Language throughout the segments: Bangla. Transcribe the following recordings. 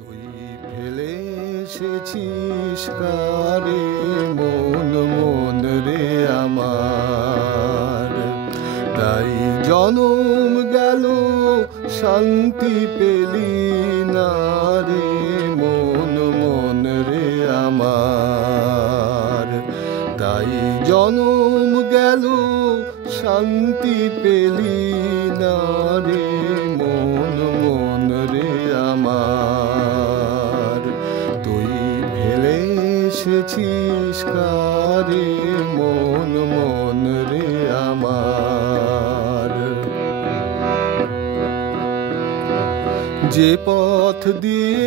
তুই ফেলে এসেছিস কারে মন মন রে আমার, তাই জনম গেল শান্তি পেলি না রে মন মন রে আমার, তাই জনম গেল শান্তি পেলি না রে মন মন রে আমার। তুই ফেলে এসেছিস কারে মন মন রে আমার। যে পথ দিয়ে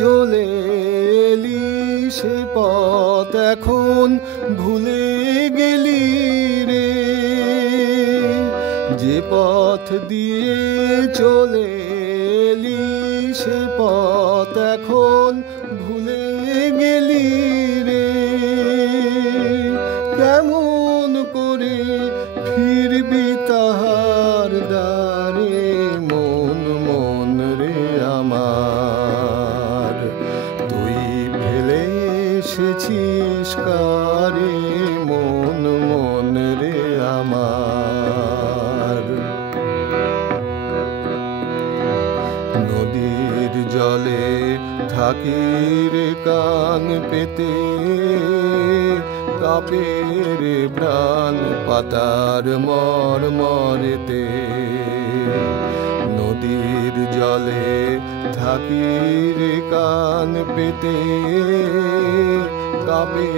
চলে এলি সে পথ এখন ভুলে গেলি রে, যে পথ দিয়ে চলে এলি সে পথ এখন ভুলে গেলি রে। কেমন করে ফিরবি তাহার দ্বারে মন মন রে আমার, তুই ফেলে এসেছিস কারে মন মন রে আমার। নদীর জলে থাকি রে কান পেতে, কাঁপে রে প্রাণ পাতার মরমরেতে। নদীর জলে থাকি রে কান পেতে, কাঁপে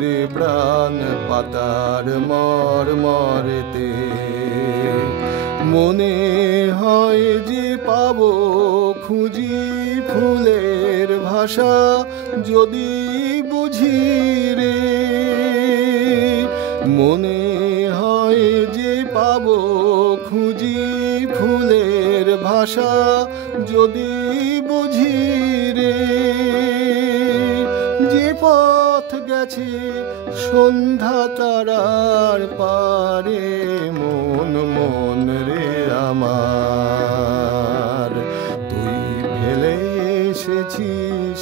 রে প্রাণ পাতার মরমরেতে। মনে হয় যে পাবো খুঁজি ফুলের ভাষা যদি বুঝি রে, মনে হয় যে পাবো খুঁজি ফুলের ভাষা যদি বুঝি রে। যে পথ গেছে সন্ধ্যা তারার পারে মন মন রে আমার, তুই ফেলে এসেছিস।